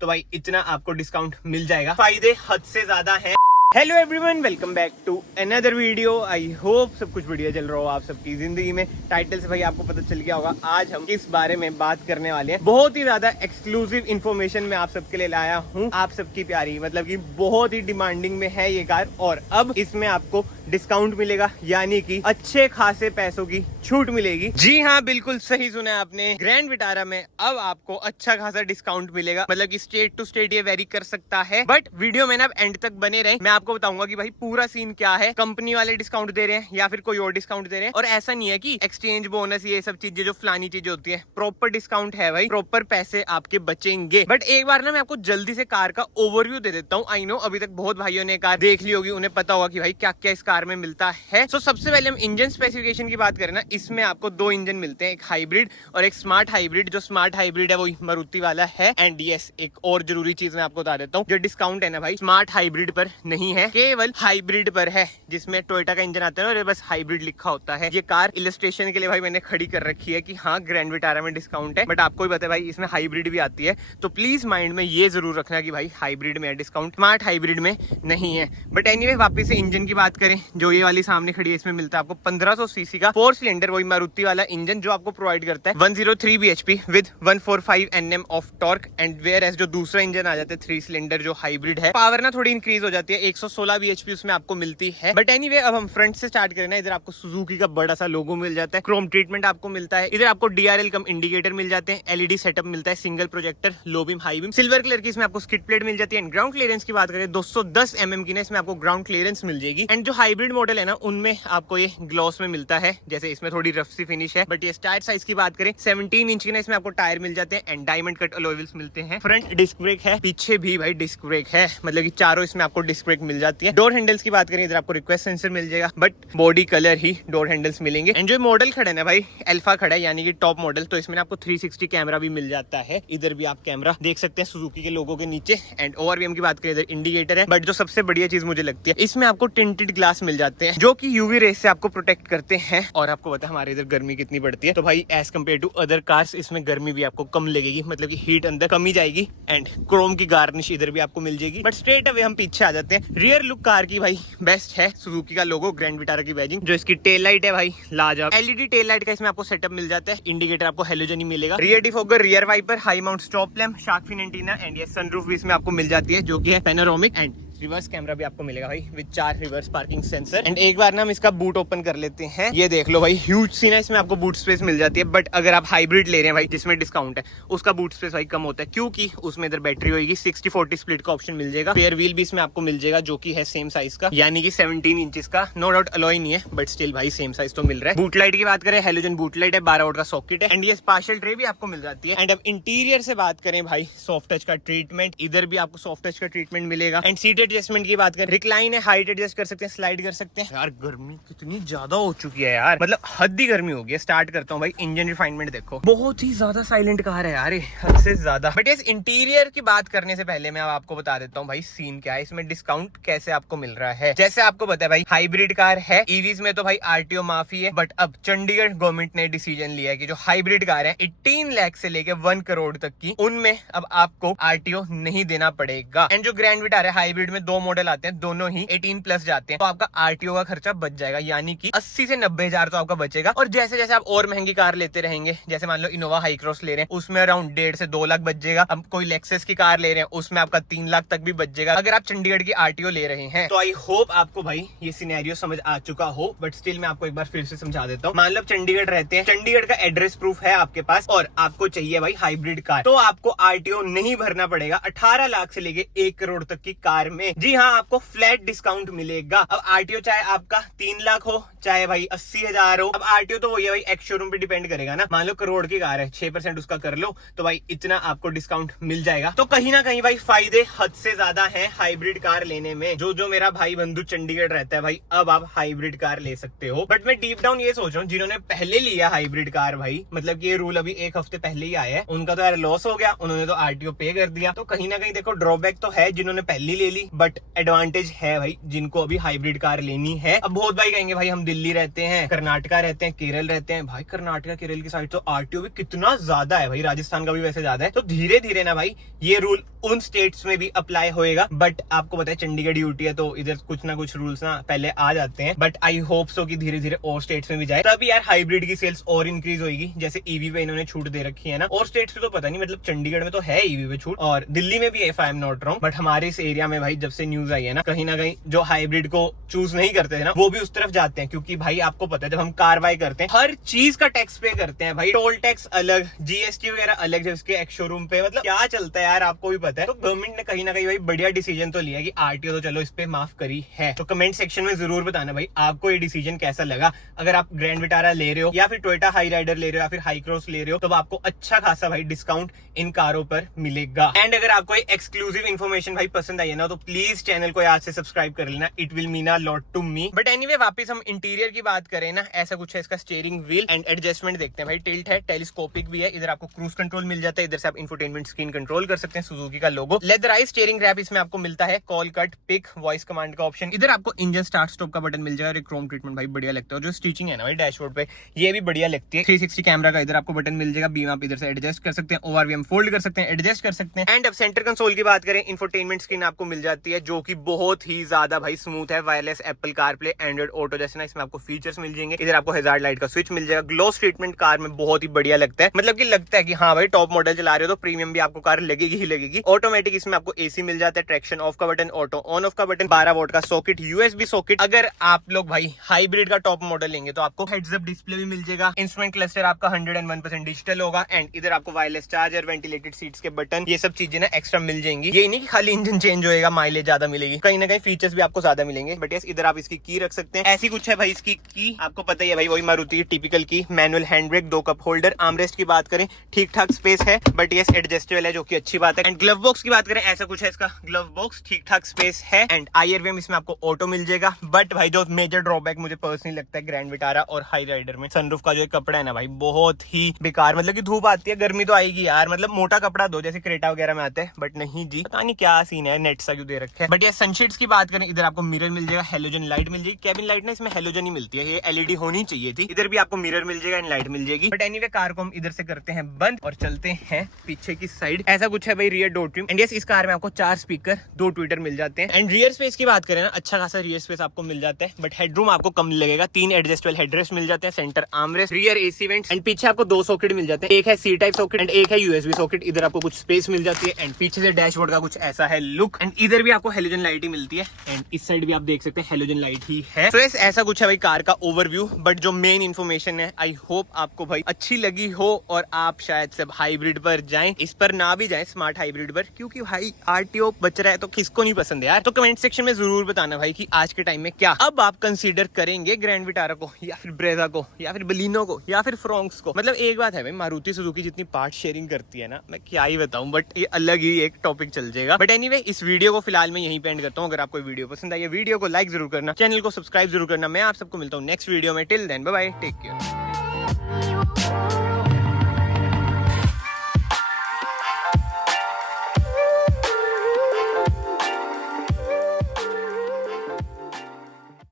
तो भाई इतना आपको डिस्काउंट मिल जाएगा। फायदे हद से ज्यादा हैं। Hello everyone, welcome back to another video. I hope सब कुछ बढ़िया चल रहा हो आप सबकी जिंदगी में। टाइटल से भाई आपको पता चल गया होगा आज हम किस बारे में बात करने वाले हैं। बहुत ही ज्यादा एक्सक्लूसिव इन्फॉर्मेशन मैं आप सबके लिए लाया हूँ। आप सबकी प्यारी मतलब कि बहुत ही डिमांडिंग में है ये कार, और अब इसमें आपको डिस्काउंट मिलेगा, यानी कि अच्छे खासे पैसों की छूट मिलेगी। जी हाँ, बिल्कुल सही सुना है आपने। ग्रैंड विटारा में अब आपको अच्छा खासा डिस्काउंट मिलेगा, मतलब कि स्टेट टू स्टेट ये वेरी कर सकता है। बट वीडियो में ना अब एंड तक बने रहे, मैं आपको बताऊंगा कि भाई पूरा सीन क्या है। कंपनी वाले डिस्काउंट दे रहे हैं या फिर कोई और डिस्काउंट दे रहे हैं, और ऐसा नहीं है कि एक्सचेंज बोनस ये सब चीजें जो फलानी चीजें होती है। प्रॉपर डिस्काउंट है भाई, प्रॉपर पैसे आपके बचेंगे। बट एक बार ना मैं आपको जल्दी से कार का ओवरव्यू दे देता हूँ। आई नो अभी तक बहुत भाइयों ने कार देख ली होगी, उन्हें पता होगा कि भाई क्या क्या इस कार में मिलता है। सो सबसे पहले हम इंजन स्पेसिफिकेशन की बात करें ना, इसमें आपको दो इंजन मिलते हैं, एक हाइब्रिड और एक स्मार्ट हाइब्रिड। जो स्मार्ट हाइब्रिड है वो मारुति वाला है। एंड यस, एक और जरूरी चीज मैं आपको बता देता हूँ, जो डिस्काउंट है ना भाई स्मार्ट हाइब्रिड पर नहीं है, केवल हाइब्रिड पर है, जिसमें टोयोटा का इंजन आता है और बस हाइब्रिड लिखा होता है। ये कार इलस्ट्रेशन के लिए भाई मैंने खड़ी कर रखी है कि हाँ ग्रैंड विटारा में डिस्काउंट है, बट आपको भी पता है भाई इसमें हाइब्रिड भी आती है। तो प्लीज माइंड में ये जरूर रखना कि भाई हाइब्रिड में है डिस्काउंट, स्मार्ट हाइब्रिड में नहीं है। बट एनीवे वापस से इंजन की बात करें, जो ये वाली सामने खड़ी है, इसमें मिलता है आपको 1500 सीसी का 4 सिलेंडर वही मारुति वाला इंजन, जो आपको प्रोवाइड करता है 103 bhp with 145 Nm of torque. And whereas जो दूसरा इंजन आ जाता है 3 सिलेंडर जो हाइब्रिड है, पावर ना थोड़ी इंक्रीज हो जाती है, 116 bhp उसमें आपको मिलती है। बट एनीवे अब हम फ्रंट से स्टार्ट करें ना, इधर आपको सुजुकी का बड़ा सा लोगो मिल जाता है, क्रोम ट्रीटमेंट आपको मिलता है, इधर आपको DRL कम इंडिकेटर मिल जाते हैं, LED सेटअप मिलता है, single projector, low beam, high beam, silver colour की इसमें आपको स्किड प्लेट मिल जाती है। एंड ग्राउंड क्लियरेंस की बात करें 210 mm की ना इसमें आपको ग्राउंड क्लियरेंस मिल जाएगी। एंड जो हाइब्रिड मॉडल है ना उनमें आपको ये ग्लॉस में मिलता है, जैसे इसमें थोड़ी रफ सी फिनिश है। बट ये टायर साइज की बात करें 17 इंच की ना इसमें आपको टायर मिल जाते हैं and diamond cut alloy wheels मिलते हैं। फ्रंट डिस्क ब्रेक है, पीछे भी भाई डिस्क ब्रेक है, मतलब कि चारों इसमें आपको डिस्क ब्रेक मिल जाती है। डोर हैंडल्स की बात करें, इधर आपको रिक्वेस्ट सेंसर मिल जाएगा, but body colour he door handles मिलेंगे। एंड जो मॉडल खड़ा है ना भाई अल्फा खड़ा है, यानी कि टॉप मॉडल, तो इसमें आपको 360 कैमरा भी मिल जाता है। इधर भी आप कैमरा देख सकते हैं सुजुकी के लोगो के नीचे। एंड ओआरवीएम की बात करें, इधर इंडिकेटर है, बट जो सबसे बढ़िया चीज मुझे लगती है, इसमें आपको टिंटेड ग्लास मिल जाते हैं, जो कि यूवी रेस से आपको प्रोटेक्ट करते हैं। और आपको पता है हमारे इधर गर्मी कितनी पड़ती है, तो भाई as compared to other cars इसमें गर्मी भी आपको कम लगेगी, मतलब कि हीट अंदर कम ही जाएगी। एंड क्रोम की गार्निश इधर भी आपको मिल जाएगी। बट स्ट्रेट अवे हम पीछे आ जाते हैं। रियर लुक कार की भाई बेस्ट है, सुजुकी का लोगो, ग्रैंड विटारा की बैजिंग। जो इसकी टेल लाइट है भाई लाजवाब, LED टेल लाइट का इसमें आपको सेटअप मिल जाता है। इंडिकेटर आपको हेलोजन ही मिलेगा, rear defogger, rear wiper, high mount stop lamp, shark fin antenna, and ये सनरूफ भी इसमें आपको मिल जाती है, जो कि है पैनोरामिक। एंड रिवर्स कैमरा भी आपको मिलेगा भाई with 4 reverse parking sensor. And एक बार ना हम इसका बूट ओपन कर लेते हैं। ये देख लो भाई ह्यूज सी ना इसमें आपको बूट स्पेस मिल जाती है। बट अगर आप हाइब्रिड ले रहे हैं भाई जिसमें डिस्काउंट है, उसका बूट स्पेस भाई कम होता है, क्योंकि उसमें इधर बैटरी होगी, 60-40 स्प्लिट का ऑप्शन मिल जाएगा। फेयर व्हील भी इसमें आपको मिल जाएगा, जो कि है सेम साइज का, यानी कि 17 इंचेस का। नो डाउट अलॉय नहीं है, बट स्टिल भाई सेम साइज तो मिल रहा है। बूट लाइट की बात करें, हेलोजन बूट लाइट है, 12 वोल्ट का सॉकेट है। एंड ये स्पार्शल ट्रे भी आपको मिल जाती है। एंड अब इंटीरियर से बात करें भाई, सॉफ्ट टच का ट्रीटमेंट, इधर भी आपको सॉफ्ट टच का ट्रीटमेंट मिलेगा। एंड सीट एडजस्टमेंट की बात करें, रिक्लाइन है, हाइट एडजस्ट कर सकते हैं, स्लाइड कर सकते हैं। यार गर्मी कितनी ज्यादा हो चुकी है यार, मतलब हद ही गर्मी हो गई है। स्टार्ट करता हूँ भाई, इंजन रिफाइनमेंट देखो, बहुत ही ज्यादा साइलेंट कार है यार, हद से ज्यादा। बट इस इंटीरियर की बात करने से पहले मैं आपको बता देता हूँ भाई सीन क्या है, इसमें डिस्काउंट कैसे आपको मिल रहा है। जैसे आपको पता है भाई हाइब्रिड कार है, ईवीज में तो भाई RTO माफी है। बट अब चंडीगढ़ गवर्नमेंट ने डिसीजन लिया है कि जो हाइब्रिड कार है 18 लाख से लेके 1 करोड़ तक की, उनमें अब आपको RTO नहीं देना पड़ेगा। एंड जो ग्रैंड विटारा हाइब्रिड में 2 मॉडल आते हैं, दोनों ही 18 प्लस जाते हैं, तो आपका RTO का खर्चा बच जाएगा, यानी कि 80 से 90 हजार तो आपका बचेगा। और जैसे जैसे आप और महंगी कार लेते रहेंगे, जैसे मान लो इनोवा हाई क्रॉस ले रहे हैं, उसमें अराउंड 1.5 से 2 लाख बच जाएगा। अब कोई लेक्सस की कार ले रहे हैं, उसमें आपका 3 लाख तक भी बच जाएगा, अगर आप चंडीगढ़ की RTO ले रहे हैं। तो आई होप आपको भाई ये सिनेरियो समझ आ चुका हो, बट स्टिल मैं आपको एक बार फिर से समझा देता हूँ। मान लो चंडीगढ़ रहते हैं, चंडीगढ़ का एड्रेस प्रूफ है आपके पास, और आपको चाहिए भाई हाइब्रिड कार, तो आपको RTO नहीं भरना पड़ेगा 18 लाख से लेके 1 करोड़ तक की कार में। जी हाँ, आपको फ्लैट डिस्काउंट मिलेगा। अब RTO चाहे आपका 3 लाख हो, चाहे भाई 80,000 हो। अब RTO तो वही है भाई, एक्स शोरूम पे डिपेंड करेगा ना। मान लो करोड़ की कार है, 6% उसका कर लो, तो भाई इतना आपको डिस्काउंट मिल जाएगा। तो कहीं ना कहीं भाई फायदे हद से ज्यादा है हाइब्रिड कार लेने में। जो मेरा भाई बंधु चंडीगढ़ रहता है भाई, अब आप हाइब्रिड कार ले सकते हो। बट मैं डीप डाउन ये सोच रहा हूँ, जिन्होंने पहले लिया हाइब्रिड कार भाई, मतलब ये रूल अभी 1 हफ्ते पहले ही आया है, उनका तो यार लॉस हो गया, उन्होंने तो RTO पे कर दिया। तो कहीं ना कहीं देखो ड्रॉबैक तो है, जिन्होंने पहले ले ली बट एडवांटेज है भाई जिनको अभी हाइब्रिड कार लेनी है। अब बहुत भाई कहेंगे भाई हम दिल्ली रहते हैं, कर्नाटका रहते हैं, केरल रहते हैं। भाई कर्नाटका केरल की साइड तो आरटीओ भी कितना ज्यादा है भाई, राजस्थान का भी वैसे ज्यादा है। तो धीरे धीरे ना भाई ये रूल उन स्टेट्स में भी अप्लाई होएगा। बट आपको पता है चंडीगढ़ ड्यूटी है तो इधर कुछ ना कुछ रूल्स ना पहले आ जाते हैं। बट आई होप सो कि धीरे धीरे और स्टेट्स में भी जाए, तब यार हाइब्रिड की सेल्स और इंक्रीज होगी। जैसे ईवी पे इन्होंने छूट दे रखी है ना, और स्टेट्स पे तो पता नहीं, मतलब चंडीगढ़ में तो है ईवी पे छूट और दिल्ली में भी है, if I am not wrong. But हमारे इस एरिया में भाई जब से न्यूज आई है ना कहीं जो हाइब्रिड को चूज नहीं करते थे ना वो भी उस तरफ जाते हैं। क्योंकि भाई आपको पता है जब हम कार बाय करते हैं हर चीज का टैक्स पे करते हैं भाई, टोल टैक्स अलग, जीएसटी वगैरह अलग, जब इसके एक्स शोरूम पे मतलब क्या चलता है यार आपको भी पता है। तो गवर्नमेंट ने कहीं ना कहीं भाई बढ़िया डिसीजन तो लिया कि आरटीओ तो चलो इस पे माफ करी है। तो कमेंट सेक्शन में जरूर बताना भाई आपको ये डिसीजन कैसा लगा। अगर आप ग्रैंड विटारा ले रहे हो या फिर टोयोटा हाई राइडर ले रहे हो या फिर हाई क्रॉस ले रहे हो तो आपको अच्छा खासा भाई डिस्काउंट इन कारों पर मिलेगा। एंड अगर आपको एक्सक्लूसिव इन्फॉर्मेशन भाई पसंद आई है ना तो प्लीज चैनल को आज से सब्सक्राइब कर लेना, it will mean a lot to me. But anyway वापस हम इंटीरियर की बात करें ना, ऐसा कुछ है। इसका स्टीयरिंग व्हील एंड एडजस्टमेंट देखते हैं भाई, टिल्ट है, टेलीस्कोपिक भी है, इधर आपको क्रूज कंट्रोल मिल जाता है, इधर से आप इंफोटेनमेंट स्क्रीन कंट्रोल कर सकते हैं, सुजुकी का लोगो, लेदराइज स्टीयरिंग रैप इसमें आपको मिलता है, call cut pick voice command का ऑप्शन, इधर आपको इंजन स्टार्ट स्टॉप का बटन मिल जाएगा और एक क्रोम ट्रीटमेंट भाई बढ़िया लगता है। और जो स्टिचिंग है ना भाई डैशबोर्ड पे ये भी बढ़िया लगती है। 360 कैमरा का इधर आपको बटन मिल जाएगा, बीम आप इधर से एडजस्ट कर सकते हैं, ओआरवीएम फोल्ड कर सकते हैं, एडजस्ट कर सकते हैं। एंड अब सेंटर कंसोल की बात करें, इंफोटेनमेंट स्क्रीन आपको मिल जाती है जो कि बहुत ही ज्यादा भाई स्मूथ है, wireless Apple CarPlay, Android auto जैसे ना इसमें आपको फीचर्स मिल जाएंगे। इधर आपको हैजार्ड लाइट का स्विच मिल जाएगा, ग्लोस ट्रीटमेंट कार में बहुत ही बढ़िया लगता है, मतलब कि लगता है कि हाँ भाई टॉप मॉडल चला रहे हो तो प्रीमियम भी आपको कार लगेगी ही लगेगी। ऑटोमेटिक इसमें आपको एसी मिल जाता है, ट्रैक्शन ऑफ का बटन, ऑटो ऑन ऑफ का बटन, 12 वोल्ट का सॉकेट, यूएसबी सॉकेट। अगर आप लोग भाई हाइब्रिड का टॉप मॉडल लेंगे तो आपको हेड्स अप डिस्प्ले भी मिल जाएगा, इंस्ट्रूमेंट क्लस्टर आपका 101% डिजिटल होगा, एंड इधर आपको वायरलेस चार्जर, वेंटिलेटेड सीट्स के बटन, ये सब चीजें ना एक्स्ट्रा मिल जाएंगी। ये नहीं कि खाली इंजन चेंज होएगा, माइलेज ज्यादा मिलेगी, कहीं ना कहीं फीचर्स भी आपको ज्यादा मिलेंगे। बट यस इधर आप इसकी की रख सकते हैं, ऐसी कुछ है भाई इसकी की, आपको पता ही है भाई वही मारुति की टिपिकल की, manual hand brake, 2 cup holder, armrest की बात करें ठीक ठाक स्पेस है, बट यस एडजस्टेबल है जो कि अच्छी बात है। एंड ग्लव बॉक्स की बात करें, ऐसा कुछ है इसका ग्लव बॉक्स, ठीक ठाक स्पेस है, एंड आईआरवीएम इसमें आपको ऑटो मिल जाएगा। बट भाई जो मेजर ड्रॉबैक मुझे पर्सनली लगता है ग्रैंड विटारा और हाई राइडर में, सनरूफ का जो कपड़ा है ना भाई बहुत ही बेकार, मतलब कि धूप आती है, गर्मी तो आएगी यार, मतलब मोटा कपड़ा दो जैसे क्रेटा वगैरह में आता है, बट नहीं जी पता नहीं क्या सीन है, नेट सा क्यों दे रखे है। बट ये सनशीट्स की बात करें, इधर आपको मिरर मिल जाएगा, हेलोजन लाइट मिल जाएगी, केबिन लाइट ना इसमें हेलोजन ही मिलती है, ये एलईडी होनी चाहिए थी, इधर भी आपको मिरर मिल जाएगा एंड लाइट मिल जाएगी। बट एनीवे कार को हम इधर से करते हैं बंद और चलते हैं पीछे की साइड, ऐसा कुछ है भाई rear door trim. And yes इस कार में आपको 4 स्पीकर, 2 ट्विटर मिल जाते हैं। एंड रियर स्पेस की बात करें ना, अच्छा खासा रियर स्पेस आपको मिल जाता है, बट हेडरूम आपको कम लगेगा, 3 एडजस्टेबल हेडरेस्ट मिल जाते हैं, centre armrest, rear AC vents, and पीछे आपको 2 सॉकेट मिल जाते हैं, एक है सी टाइप सॉकेट एंड एक है यूएसबी सॉकेट, इधर आपको कुछ स्पेस मिल जाती है। एंड पीछे से डैशबोर्ड का कुछ ऐसा है लुक, एंड इधर भी आपको हेलोजन लाइट ही मिलती है, एंड इस साइड भी आप देख सकते हैं हेलोजन लाइट ही है। तो ऐसा कुछ है भाई कार का ओवरव्यू। बट जो मेन इन्फॉर्मेशन है आई होप आपको भाई अच्छी लगी हो और आप शायद सब हाइब्रिड पर जाएं, इस पर ना भी जाएं स्मार्ट हाइब्रिड पर, क्योंकि भाई आरटीओ बच रहा है तो किसको नहीं पसंद है यार। तो कमेंट सेक्शन में जरूर बताना भाई कि आज के टाइम में क्या अब आप कंसीडर करेंगे ग्रैंड विटारा को या फिर ब्रेजा को या फिर बलिनो को या फिर फ्रोंक्स को। मतलब एक बात है भाई, मारुति सुजुकी जितनी पार्ट शेयरिंग करती है ना, मैं क्या ही बताऊं, बट ये अलग ही एक टॉपिक चल जाएगा। बट एनीवे इस वीडियो को फिलहाल मैं यहीं पे एंड करता हूं। अगर आपको वीडियो पसंद आई है वीडियो को लाइक जरूर करना, चैनल को सब्सक्राइब जरूर करना। मैं आप सबको मिलता हूं नेक्स्ट वीडियो में, till then bye bye, take care.